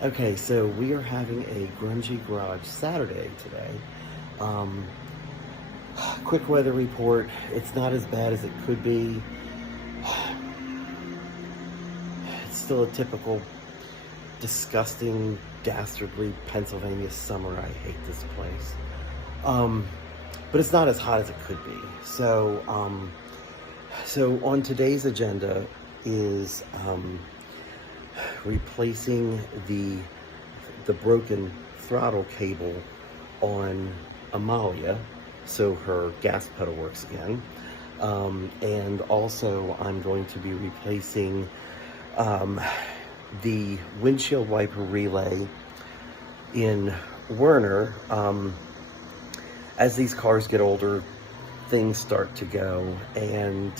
Okay, so we are having a grungy garage Saturday today. Um, Quick weather report. It's not as bad as it could be. It's still a typical disgusting, dastardly Pennsylvania summer. I hate this place. But it's not as hot as it could be. So on today's agenda is replacing the broken throttle cable on Amalia, so her gas pedal works again. And also I'm going to be replacing the windshield wiper relay in Werner. As these cars get older, things start to go, and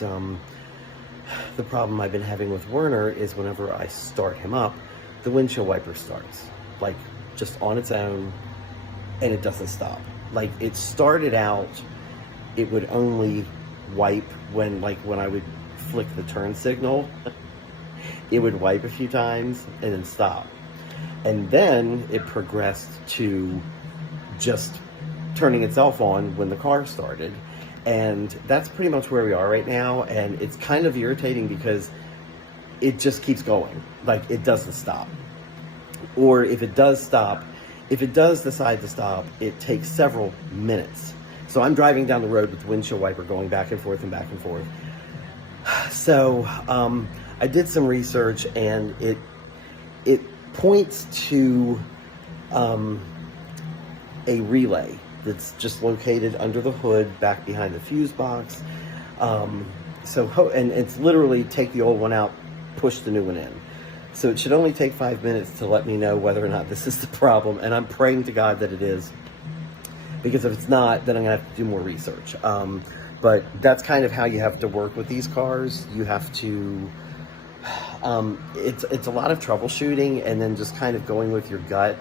the problem I've been having with Werner is whenever I start him up, the windshield wiper starts, like just on its own, and it doesn't stop. Like, it started out, it would only wipe when I would flick the turn signal. It would wipe a few times and then stop. And then it progressed to just turning itself on when the car started. And that's pretty much where we are right now. And it's kind of irritating because it just keeps going. Like, it doesn't stop. Or if it does stop, if it does decide to stop, it takes several minutes. So I'm driving down the road with the windshield wiper going back and forth and back and forth. So I did some research, and it points to a relay that's just located under the hood, back behind the fuse box. And it's literally take the old one out, push the new one in. So it should only take 5 minutes to let me know whether or not this is the problem, and I'm praying to God that it is, because if it's not, then I'm gonna have to do more research. But that's kind of how you have to work with these cars. You have to, it's a lot of troubleshooting, and then just kind of going with your gut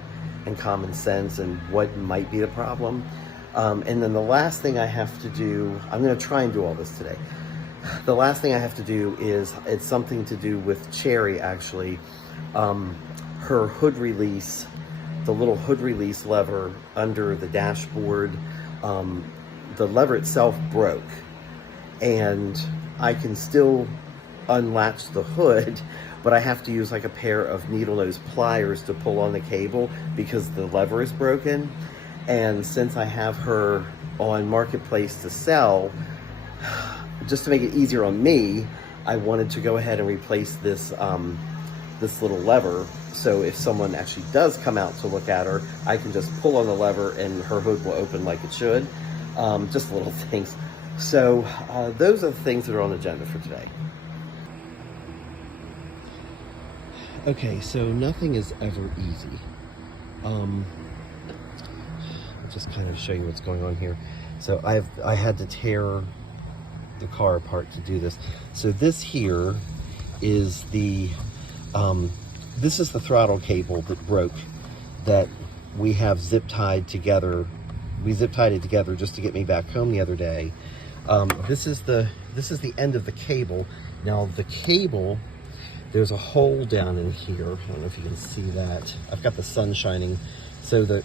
and common sense and what might be the problem. And then the last thing I have to do, I'm gonna try and do all this today. The last thing I have to do is, it's something to do with Cherry, actually. Her hood release, the little hood release lever under the dashboard, the lever itself broke, and I can still unlatch the hood, but I have to use like a pair of needle nose pliers to pull on the cable because the lever is broken. And since I have her on Marketplace to sell, just to make it easier on me, I wanted to go ahead and replace this this little lever. So if someone actually does come out to look at her, I can just pull on the lever and her hood will open like it should. Just little things. So those are the things that are on the agenda for today. Okay, so nothing is ever easy. I'll just kind of show you what's going on here. So I had to tear the car apart to do this. So this here is the this is the throttle cable that broke, that we have zip tied together. We zip tied it together just to get me back home the other day. This is the end of the cable. Now the cable, there's a hole down in here. I don't know if you can see that. I've got the sun shining. So the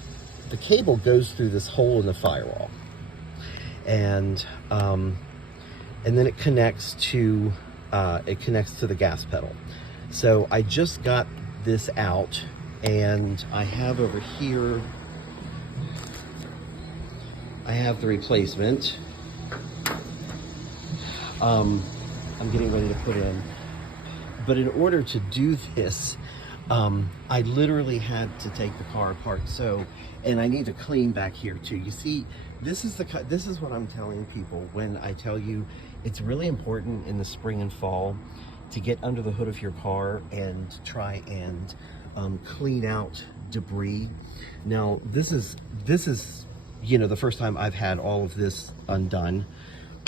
cable goes through this hole in the firewall, and then it connects to the gas pedal. So I just got this out, and I have over here, I have the replacement. I'm getting ready to put in. But in order to do this, I literally had to take the car apart. So, and I need to clean back here too. You see, this is what I'm telling people when I tell you it's really important in the spring and fall to get under the hood of your car and try and clean out debris. Now, this is the first time I've had all of this undone,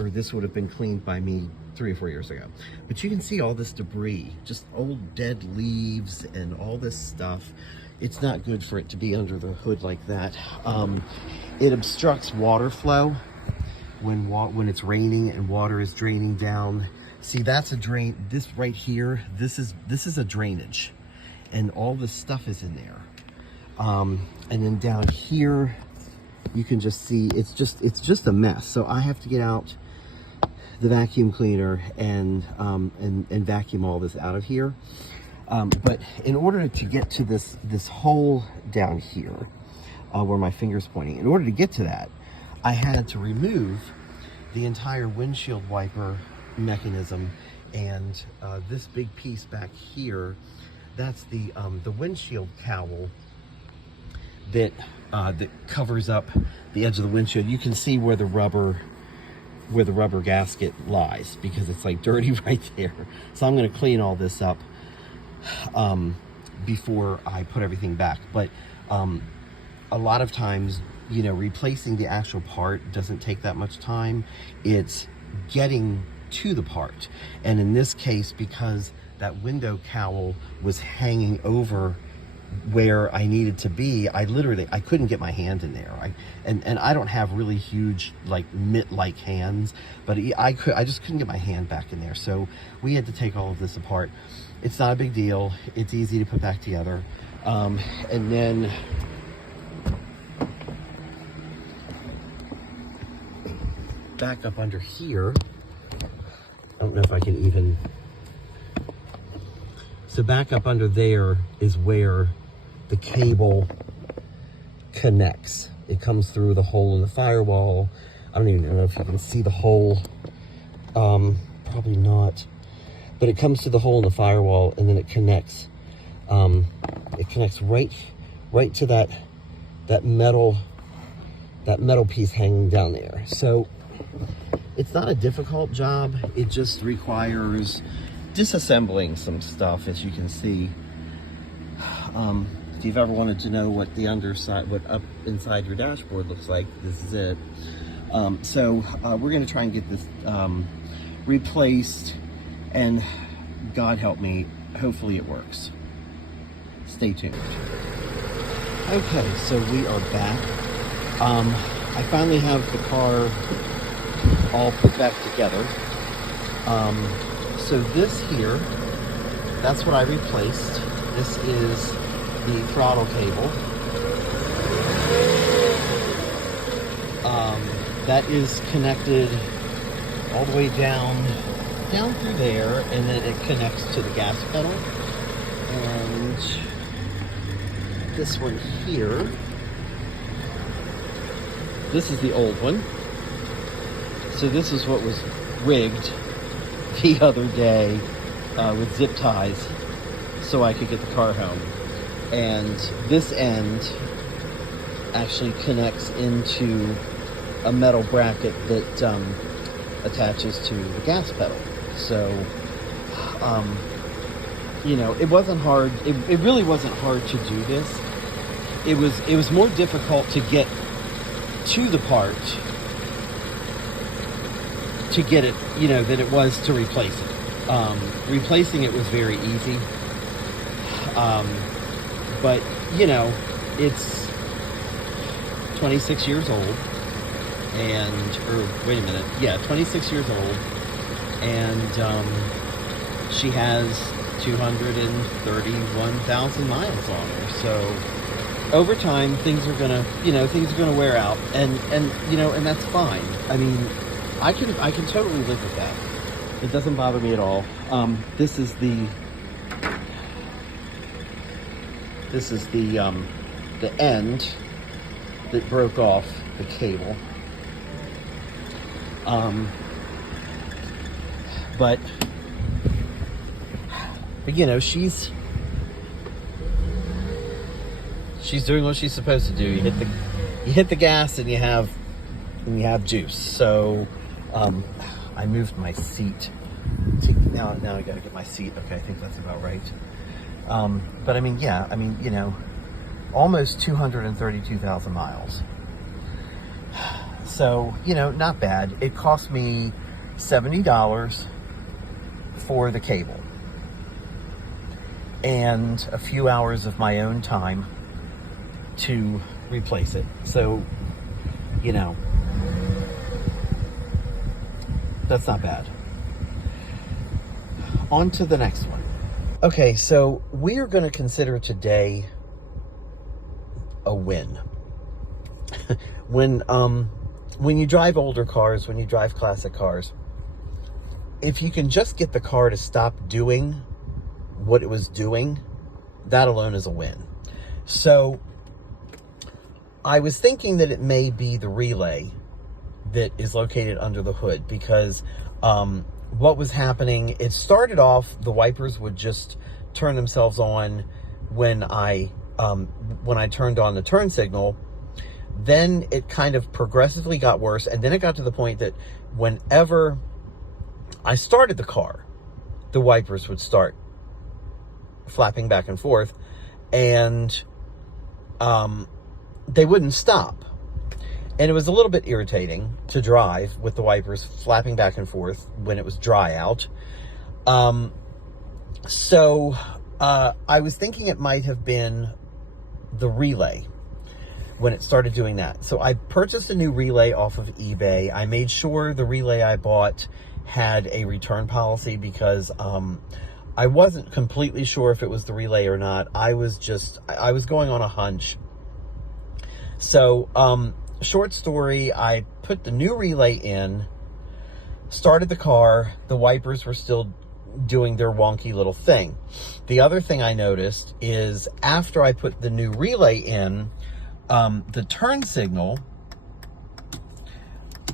or this would have been cleaned by me 3 or 4 years ago. But you can see all this debris, just old dead leaves and all this stuff. It's not good for it to be under the hood like that. It obstructs water flow when it's raining and water is draining down. See, that's a drain. This right here, this is a drainage. and all this stuff is in there. And then down here, you can just see it's just a mess. So I have to get out the vacuum cleaner and vacuum all this out of here. But in order to get to this hole down here, where my finger's pointing, in order to get to that, I had to remove the entire windshield wiper mechanism, and this big piece back here, that's the windshield cowl that covers up the edge of the windshield. You can see where the rubber gasket lies, because it's like dirty right there. So I'm going to clean all this up before I put everything back. But a lot of times, you know, replacing the actual part doesn't take that much time. It's getting to the part. And in this case, because that window cowl was hanging over where I needed to be, I couldn't get my hand in there. And I don't have really huge, like, mitt-like hands, but I just couldn't get my hand back in there. So we had to take all of this apart. It's not a big deal. It's easy to put back together. And then back up under here, I don't know if I can even, so back up under there is where the cable connects. It comes through the hole in the firewall. I don't even know if you can see the hole, probably not, but it comes to the hole in the firewall, and then it connects right to that metal piece hanging down there. So it's not a difficult job. It just requires disassembling some stuff, as you can see. If you've ever wanted to know what the underside, what up inside your dashboard looks like, this is it. So we're going to try and get this replaced, and God help me, hopefully it works. Stay tuned. Okay, so we are back. I finally have the car all put back together. So this here, that's what I replaced. This is the throttle cable. That is connected all the way down through there, and then it connects to the gas pedal. And this one here, this is the old one. So this is what was rigged the other day with zip ties so I could get the car home. And this end actually connects into a metal bracket that attaches to the gas pedal. So, you know, it wasn't hard. It really wasn't hard to do this. It was more difficult to get to the part, to get it, you know, than it was to replace it. Replacing it was very easy. But, you know, it's 26 years old, or wait a minute, yeah, 26 years old, and she has 231,000 miles on her. So over time, things are gonna wear out, and you know, and that's fine. I mean, I can totally live with that. It doesn't bother me at all. This is the end that broke off the cable. But you know, she's doing what she's supposed to do. You hit the gas and you have juice. So I moved my seat. Now I gotta get my seat. Okay, I think that's about right. But I mean, yeah, I mean, you know, almost 232,000 miles. So, you know, not bad. It cost me $70 for the cable and a few hours of my own time to replace it. So, you know, that's not bad. On to the next one. Okay, so we are going to consider today a win. When you drive older cars, when you drive classic cars, if you can just get the car to stop doing what it was doing, that alone is a win. So I was thinking that it may be the relay that is located under the hood, because what was happening, it started off, the wipers would just turn themselves on when I turned on the turn signal. Then it kind of progressively got worse, and then it got to the point that whenever I started the car, the wipers would start flapping back and forth, and they wouldn't stop. And it was a little bit irritating to drive with the wipers flapping back and forth when it was dry out. So I was thinking it might have been the relay when it started doing that. So I purchased a new relay off of eBay. I made sure the relay I bought had a return policy, because I wasn't completely sure if it was the relay or not. I was going on a hunch. So, short story, I put the new relay in, started the car, the wipers were still doing their wonky little thing. The other thing I noticed is after I put the new relay in, the turn signal,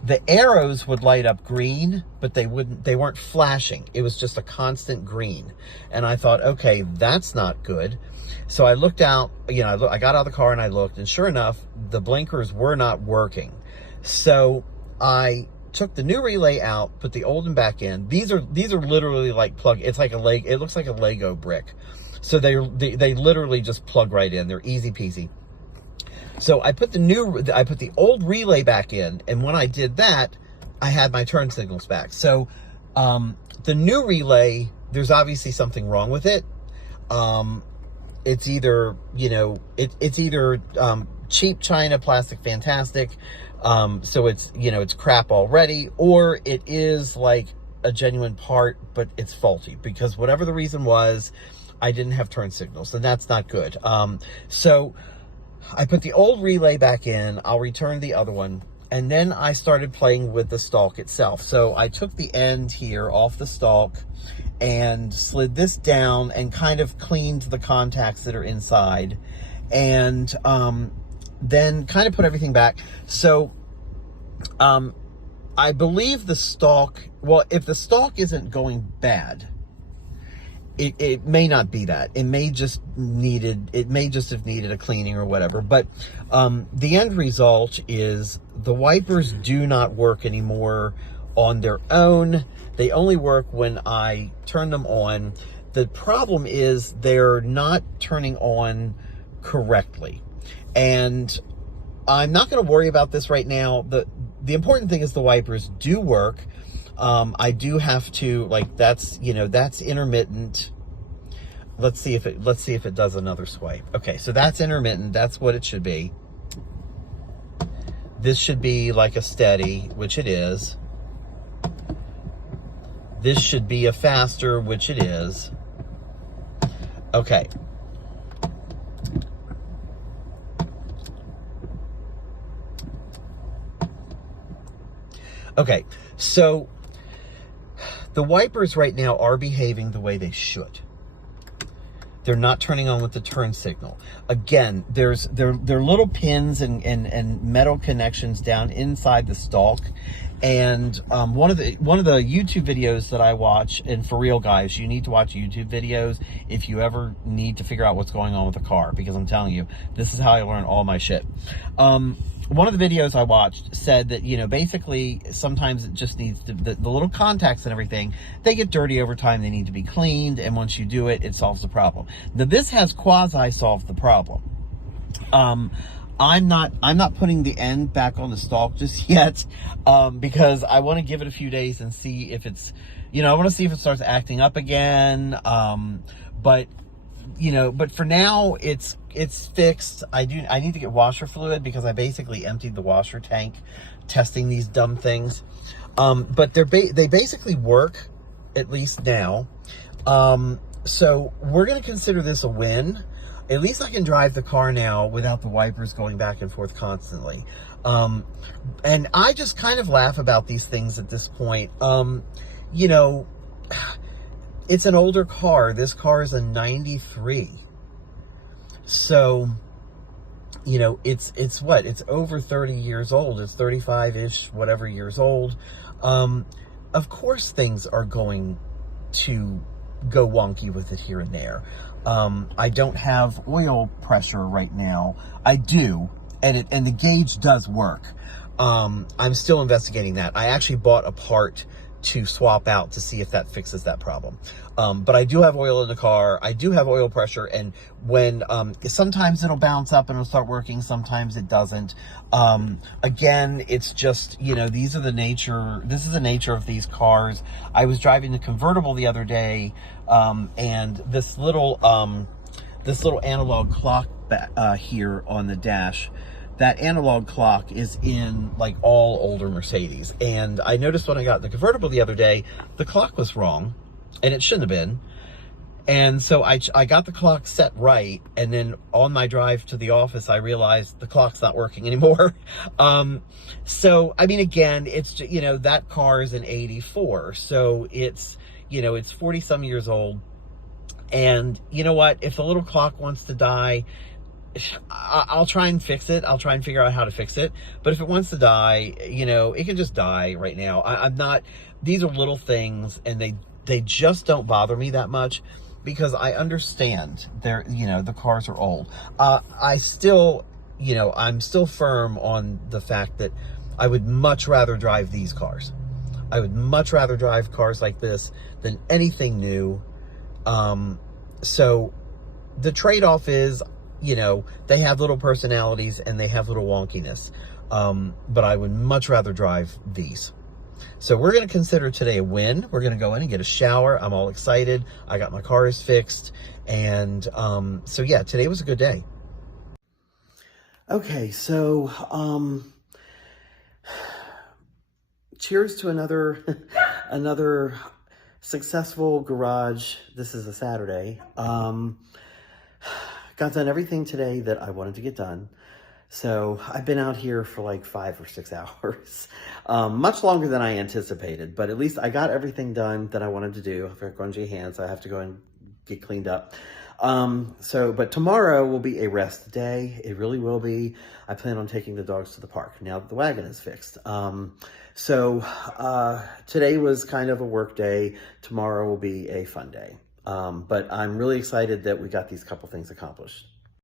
the arrows would light up green, but they weren't flashing. It was just a constant green. And I thought, okay, that's not good. So I looked out, I got out of the car and I looked, and sure enough, the blinkers were not working. So I took the new relay out, put the old one back in. These are literally like it looks like a Lego brick. So they literally just plug right in. They're easy peasy. So I put the old relay back in, and when I did that, I had my turn signals back. So the new relay, there's obviously something wrong with it. It's either, it's either cheap China plastic fantastic, so it's crap already, or it is like a genuine part, but it's faulty, because whatever the reason was, I didn't have turn signals, and that's not good. So I put the old relay back in, I'll return the other one, and then I started playing with the stalk itself. So I took the end here off the stalk and slid this down and kind of cleaned the contacts that are inside, and then kind of put everything back. So I believe the stalk, well, if the stalk isn't going bad, it may not be that. It may just have needed a cleaning or whatever. But the end result is the wipers do not work anymore on their own. They only work when I turn them on. The problem is they're not turning on correctly. And I'm not going to worry about this right now. The important thing is the wipers do work. I do have to, like, that's intermittent. Let's see if it does another swipe. Okay, so that's intermittent. That's what it should be. This should be like a steady, which it is. This should be a faster, which it is. Okay. Okay, so the wipers right now are behaving the way they should. They're not turning on with the turn signal. Again, there are little pins and metal connections down inside the stalk. And one of the YouTube videos that I watch, and for real guys, you need to watch YouTube videos if you ever need to figure out what's going on with a car, because I'm telling you, this is how I learn all my shit. One of the videos I watched said that, basically sometimes it just needs to, the little contacts and everything, they get dirty over time, they need to be cleaned, and once you do it, it solves the problem. Now this has quasi-solved the problem. I'm not putting the end back on the stalk just yet, because I want to give it a few days and see if it's, I want to see if it starts acting up again. But for now it's fixed. I need to get washer fluid, because I basically emptied the washer tank testing these dumb things. But they basically work, at least now. So we're going to consider this a win. At least I can drive the car now without the wipers going back and forth constantly. And I just kind of laugh about these things at this point. You know, it's an older car. This car is a 93. So, you know, it's what? It's over 30 years old. It's 35-ish, whatever years old. Of course things are going to go wonky with it here and there. I don't have oil pressure right now. I do, and the gauge does work. I'm still investigating that. I actually bought a part to swap out to see if that fixes that problem. But I do have oil in the car. I do have oil pressure, and when sometimes it'll bounce up and it'll start working, sometimes it doesn't. Again, it's just, you know, this is the nature of these cars. I was driving the convertible the other day, and this little analog clock here on the dash, that analog clock is in like all older Mercedes. And I noticed when I got the convertible the other day, the clock was wrong, and it shouldn't have been. And so I got the clock set right, and then on my drive to the office, I realized the clock's not working anymore. So, I mean, again, it's, you know, that car is an 84. So it's, you know, it's 40 some years old. And you know what? If the little clock wants to die, I'll try and fix it. I'll try and figure out how to fix it. But if it wants to die, you know, it can just die right now. I'm not, these are little things, and they just don't bother me that much, because I understand you know, the cars are old. I still, you know, I'm still firm on the fact that I would much rather drive these cars. I would much rather drive cars like this than anything new. So the trade-off is, you know, they have little personalities and they have little wonkiness. But I would much rather drive these. So we're going to consider today a win. We're going to go in and get a shower. I'm all excited. I got my cars fixed. And so yeah, today was a good day. Okay, so cheers to another successful garage. This is a Saturday. Got done everything today that I wanted to get done. So I've been out here for like 5 or 6 hours, much longer than I anticipated, but at least I got everything done that I wanted to do. I've got grungy hands, so I have to go and get cleaned up. But tomorrow will be a rest day. It really will be. I plan on taking the dogs to the park now that the wagon is fixed. Today was kind of a work day. Tomorrow will be a fun day. But I'm really excited that we got these couple things accomplished.